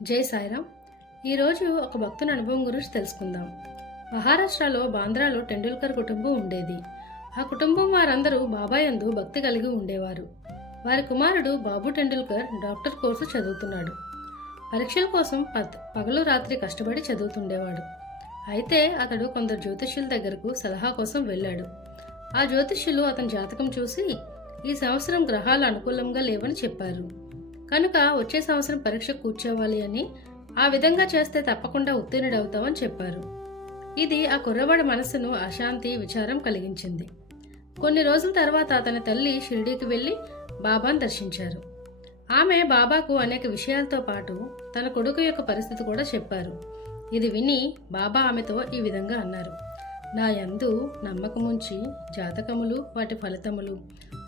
జై సాయిరామ్. ఈరోజు ఒక భక్తుని అనుభవం గురించి తెలుసుకుందాం. మహారాష్ట్రలో బాంద్రాలో టెండూల్కర్ కుటుంబం ఉండేది. ఆ కుటుంబం వారందరూ బాబా యందు భక్తి కలిగి ఉండేవారు. వారి కుమారుడు బాబు టెండూల్కర్ డాక్టర్ కోర్సు చదువుతున్నాడు. పరీక్షల కోసం పగలు రాత్రి కష్టపడి చదువుతుండేవాడు. అయితే అతడు కొందరు జ్యోతిష్యుల దగ్గరకు సలహా కోసం వెళ్ళాడు. ఆ జ్యోతిష్యులు అతని జాతకం చూసి ఈ సంవత్సరం గ్రహాలు అనుకూలంగా లేవని చెప్పారు. కనుక వచ్చే సంవత్సరం పరీక్ష కూర్చోవాలి అని, ఆ విధంగా చేస్తే తప్పకుండా ఉత్తీర్ణుడవుతామని చెప్పారు. ఇది ఆ కుర్రవాడి మనసును అశాంతి విచారం కలిగించింది. కొన్ని రోజుల తర్వాత అతని తల్లి షిరిడీకి వెళ్ళి బాబాను దర్శించారు. ఆమె బాబాకు అనేక విషయాలతో పాటు తన కొడుకు యొక్క పరిస్థితి కూడా చెప్పారు. ఇది విని బాబా ఆమెతో ఈ విధంగా అన్నారు: నా యందు నమ్మకముంచి జాతకములు, వాటి ఫలితములు,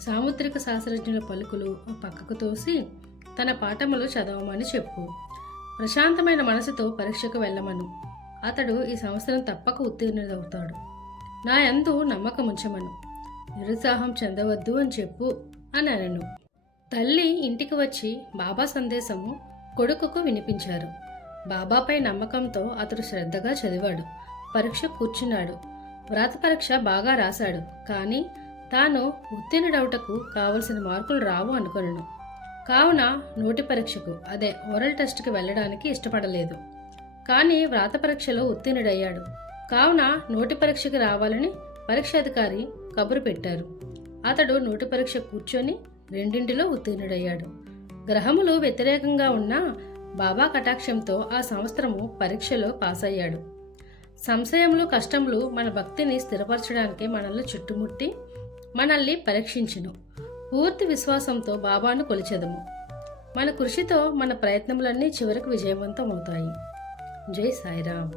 సాముద్రిక శాస్త్రజ్ఞుల పలుకులు పక్కకు తోసి తన పాఠములు చదవమని చెప్పు. ప్రశాంతమైన మనసుతో పరీక్షకు వెళ్ళమను. అతడు ఈ సంవత్సరం తప్పక ఉత్తీర్ణుడవుతాడు. నా యందు నమ్మకం ఉంచమను. నిరుత్సాహం చెందవద్దు అని చెప్పు అని అనను. తల్లి ఇంటికి వచ్చి బాబా సందేశము కొడుకుకు వినిపించారు. బాబాపై నమ్మకంతో అతడు శ్రద్ధగా చదివాడు. పరీక్ష కూర్చున్నాడు. వ్రాత పరీక్ష బాగా రాశాడు. కానీ తాను ఉత్తీర్ణుడవుటకు కావలసిన మార్కులు రావు అనుకొనను. కావున నోటి పరీక్షకు, అదే ఓరల్ టెస్ట్కి వెళ్ళడానికి ఇష్టపడలేదు. కానీ వ్రాత పరీక్షలో ఉత్తీర్ణుడయ్యాడు. కావున నోటి పరీక్షకి రావాలని పరీక్షాధికారి కబురు పెట్టారు. అతడు నోటి పరీక్ష కూర్చొని రెండింటిలో ఉత్తీర్ణుడయ్యాడు. గ్రహములు వ్యతిరేకంగా ఉన్న బాబా కటాక్షంతో ఆ సంవత్సరము పరీక్షలో పాస్ అయ్యాడు. సంశయములు, కష్టములు మన భక్తిని స్థిరపరచడానికి మనల్ని చుట్టుముట్టి మనల్ని పరీక్షించును. పూర్తి విశ్వాసంతో బాబాను కొలిచెదము. మన కృషితో మన ప్రయత్నములన్నీ చివరకు విజయవంతం అవుతాయి. జై సాయిరామ్.